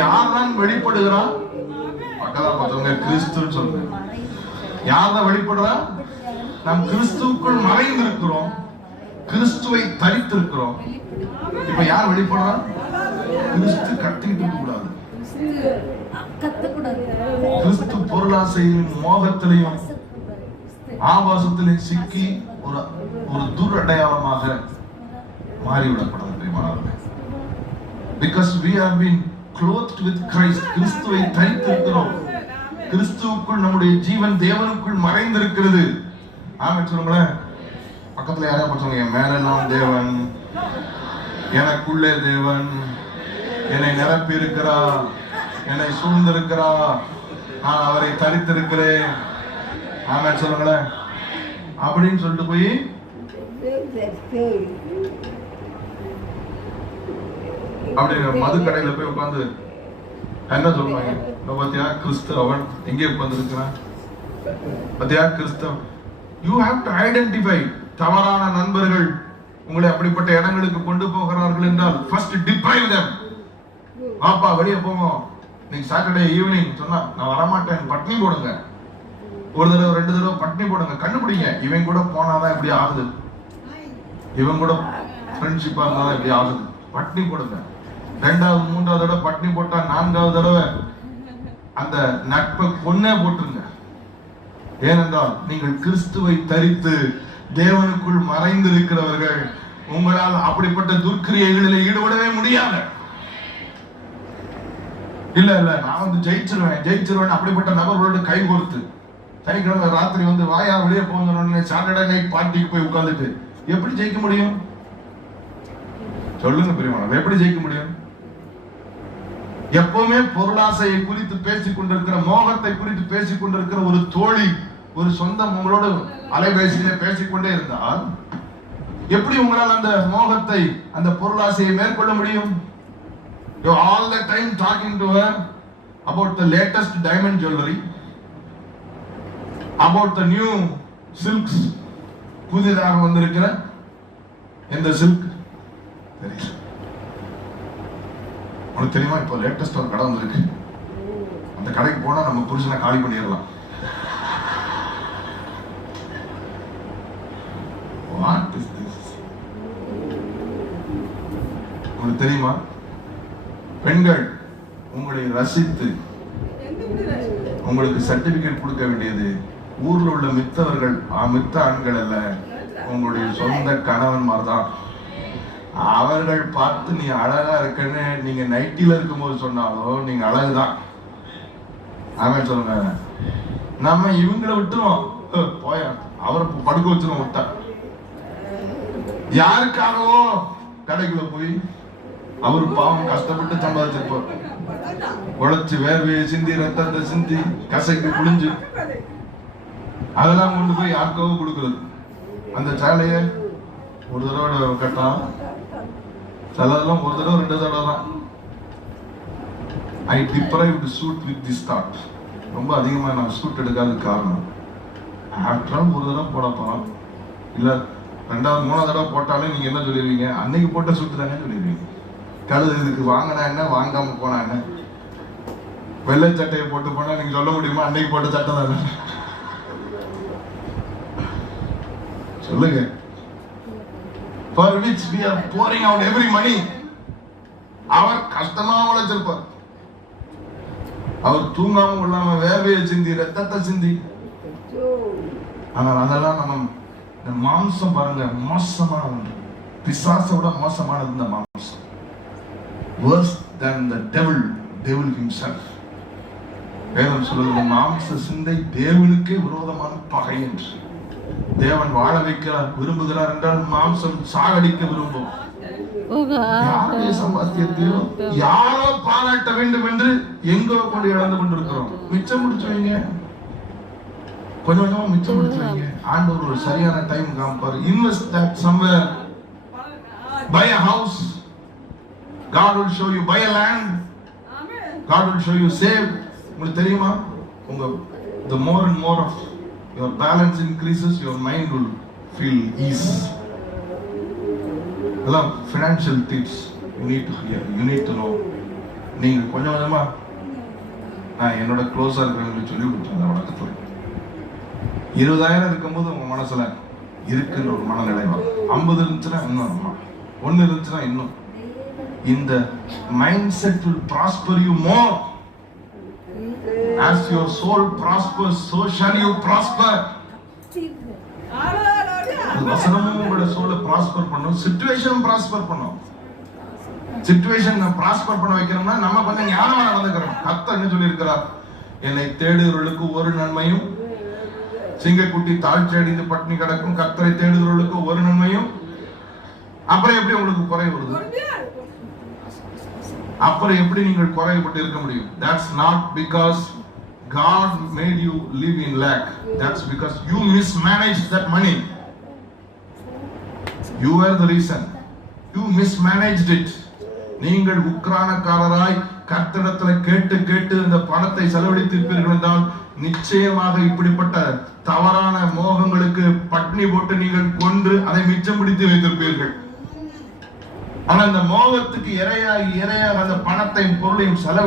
யார்தான் வெளிப்படுகிறான்? பக்கதான் பார்த்தவங்க கிறிஸ்துன்னு சொல்லுங்க. யார்தான் வெளிப்படுறா? நாம் கிறிஸ்துவுக்குள் மறைந்திருக்கிறோம், கிறிஸ்துவை தரித்திருக்கிறோம். இப்ப யார் வெளிப்படுறா? கிறிஸ்து கத்திட்டு இருக்க கூடாது. கிறிஸ்து பொருளாசையும் மோகத்திலையும் ஆபாசத்திலையும் சிக்கி ஒரு துரடையாளமாக மாறிவிடப்படாது. Because we have been clothed with Christ. கிறிஸ்துவை தரித்திருக்கிறோம். கிறிஸ்துவுக்குள் நம்முடைய ஜீவன் தேவனுக்குள் மறைந்திருக்கிறது. ஆமென் சொல்லுங்களேன். பக்கத்துல யாரையா சொல்லுங்க, என் மேலெல்லாம் தேவன், எனக்குள்ளே தேவன் என்னை நிரப்பி இருக்கிறா, என்னை சூழ்ந்திருக்கிறா, நான் அவரை தரித்திருக்கிறேன். ஆமென் சொல்லுங்களேன். அப்படின்னு சொல்லிட்டு போய் அப்படி மதுக்கடையில போய் உட்காந்து என்ன சொல்லுவாங்க, பத்தியா கிறிஸ்து அவன் எங்கே உட்கார்ந்து இருக்கிறான், பத்தியா கிறிஸ்து. You have to identify. தவறான நண்பர்கள் உங்களை அப்படிப்பட்ட இடங்களுக்கு கொண்டு போகிறார்கள் என்றால் ஃபர்ஸ்ட் டிப்ரைவ் them. பாப்பா வெளியே போவோம், இன்னைக்கு சாட்டர்டே ஈவினிங் சொன்னா நான் வரமாட்டேன், பட்னி போடுங்க. ஒரு தடவை 2 தடவை பட்னி போடுங்க, கண்டுபிடிங்க. இவன் கூட போனாதான் இப்படி ஆகுது, இவன் கூட ஃப்ரெண்ட்ஷிப்பா இருந்தாதான் இப்படி ஆகுது, பட்னி போடுங்க. 2வது 3வது தடவை பட்னி போட்டா 4வது தடவை அந்த நட்பை கொன்னே போட்டுருங்க. ஏனென்றால் நீங்கள் கிறிஸ்துவை தரித்து தேவனுக்குள் மறைந்து இருக்கிறவர்கள். உங்களால் அப்படிப்பட்ட துர்க்கிரியைகளில் ஈடுபடவே முடியாது. இல்ல நான் ஜெயிச்சிருவேன் அப்படிப்பட்ட நபர்களோடு கை கோர்த்து சனிக்கிழமை ராத்திரி வாயா வெளியே போங்க, சாட்டர்டே நைட் பார்ட்டிக்கு போய் உட்கார்ந்துட்டு எப்படி ஜெயிக்க முடியும்? சொல்லுங்க பிரியமானவர்களே, எப்படி ஜெயிக்க முடியும்? எப்பவுமே பொருளாசையை குறித்து பேசிக் கொண்டிருக்கிற, மோகத்தை குறித்து பேசிக் கொண்டிருக்கிற ஒரு தோழி, ஒரு சொந்தம் உங்களோடு அலைபேசியிலே பேசிக்கொண்டே இருந்தால் எப்படி உங்களால் அந்த மோகத்தை, அந்த பொருளாசையை மேற்கொள்ள முடியும்? You are all the time talking to her about the latest diamond jewelry, about the new silks. புதிதாக வந்திருக்கிற இந்த சில்க் தெரியல. உனக்கு தெரியுமா இப்போ லேட்டஸ்ட் ஒரு கடை வந்திருக்கு, அந்த கடைக்கு போனா நம்ம புருஷனை காலி பண்ணிடலாம். What is this? உங்களுக்கு தெரியுமா? பெண்கள் உங்களை ரசித்து உங்களுக்கு சர்டிபிகேட் கொடுக்க வேண்டியது ஊர்ல உள்ள மித்தவர்கள், மித்த ஆண்கள் அல்ல, உங்களுடைய சொந்த கணவன்மார் தான். அவர்கள் பார்த்து நீ அழகா இருக்குன்னு நீங்க நைட்டில இருக்கும்போது சொன்னாலும் நீங்க அழகுதான். ஆமென் சொல்லுங்க. நம்ம இவங்களை விட்டுருவோம், போய அவரை படுக்க வச்சிருவோம் விட்டா. யாருக்காகவோ கடைக்குள்ள போய் அவரு பாவம் கஷ்டப்பட்டு சம்பாதிச்சிருப்பார், உழைச்சு வேர்வையை சிந்தி ரத்தத்தை சிந்தி கசைக்கு குளிஞ்சு அதெல்லாம் கொண்டு போய் யாருக்காவோ கொடுக்கறது. அந்த சேலைய ஒரு தடவை கட்டலாம், சிலதெல்லாம் ஒரு தடவை 2 தடவை தான். I deprived suit with this thought. ரொம்ப அதிகமா நான் சூட் எடுக்காத காரணம், ஆஃப்டர் ஆல் ஒரு தடவை போட போறோம், இல்ல 2வது 3வது தடவை போட்டாலே நீங்க என்ன சொல்லிடுவீங்க, அன்னைக்கு போட்ட சூட்டு தானே சொல்லிடுவீங்க. கழுது இதுக்கு வாங்கினா என்ன, வாங்காம போனா என்ன? வெள்ளை சட்டையை போட்டு போனா நீங்க சொல்ல முடியுமா அன்னைக்கு போட்ட சட்டை தானே? சொல்லுங்க. For which we are pouring out every money. அவர் கஷ்டமா உழைச்சிருப்பார், அவர் தூங்காம கொள்ளாம வேர்வையை சிந்தி ரத்தத்தை சிந்தி. ஆனால் அதெல்லாம் நம்ம மாம்சம் பாருங்க, மோசமான ஒன்று. பிசாசோட மோசமானது இந்த மாம்சம். Worse than the devil himself. வேதம் சொல்லுது, மாம்ச சிந்தை தேவனுக்கே விரோதமான பகை என்று. தேவன் வாழ வைக்க விரும்புகிறார் என்றால் மாம்சம் சாகடிக்க விரும்பும். யாருடைய சம்பாத்தியத்தையோ யாரோ பாராட்ட வேண்டும் என்று எங்கோ கொண்டு இழந்து கொண்டிருக்கிறோம். மிச்சம் முடிச்சு வைங்க, கொஞ்சம் கொஞ்சமா மிச்சம் முடிச்சு வைங்க. ஆண்டவர் ஒரு சரியான டைம் காமிப்பார். Invest that somewhere, buy a house, God will show you, buy a land, God will show you, save. உங்களுக்கு தெரியுமா, உங்க the more and more of your balance increases, your mind will feel ease. Hello, financial tips you need to hear, you need to know. நீங்க கொஞ்சம் கொஞ்சமா நான் என்னோட க்ளோஸா இருக்கிறவங்களுக்கு சொல்லி கொடுத்தேன் அந்த வழக்கத்துல. 20,000 இருக்கும்போது உங்க மனசுல இருக்குன்னு ஒரு மனநிலை வரும். 50 இருந்துச்சுன்னா இன்னும், 1 இருந்துச்சுன்னா இன்னும். இந்த mind set will prosper you more. As your soul prospers, so shall you prosper. வசனமும் உங்களோட சோலை ப்ராஸ்பர் பண்ணும், சிச்சுவேஷனும் ப்ராஸ்பர் பண்ணும். சிச்சுவேஷன் ப்ராஸ்பர் பண்ண வைக்கிறோம்னா நம்ம கொஞ்சம் ஞானமா நடந்துக்கிறோம். கர்த்தர் என்ன சொல்லி இருக்கிறார்? என்னை தேடுகிறவர்களுக்கு ஒரு நன்மையும், சிங்கக்குட்டி தாழ்ச்சி அடைந்து பட்டினி கிடக்கும் கர்த்தரை தேடுகிறவர்களுக்கு ஒரு நன்மையும். அப்புறம் எப்படி உங்களுக்கு குறை வருது? அப்புறம் எப்படி நீங்கள் குறைபட்டு இருக்க முடியும்? That's not because God made you live in lack. That's because you mismanaged that money. You are the reason. You mismanaged it. நீங்கள் உக்ரானக்காரராய் கர்த்தரிடத்தில் கேட்டு கேட்டு இந்த பணத்தை செலவழித்திருப்பீர்கள் என்றால் நிச்சயமாக இப்படிப்பட்ட தவறான மோகங்களுக்கு பட்டினி போட்டு நீங்கள் கொன்று அதை மிச்சம் பிடித்து வைத்திருப்பீர்கள். ஆனா இந்த மோகத்துக்கு இரையாக அந்த பணத்தையும் பொருளையும் செலவு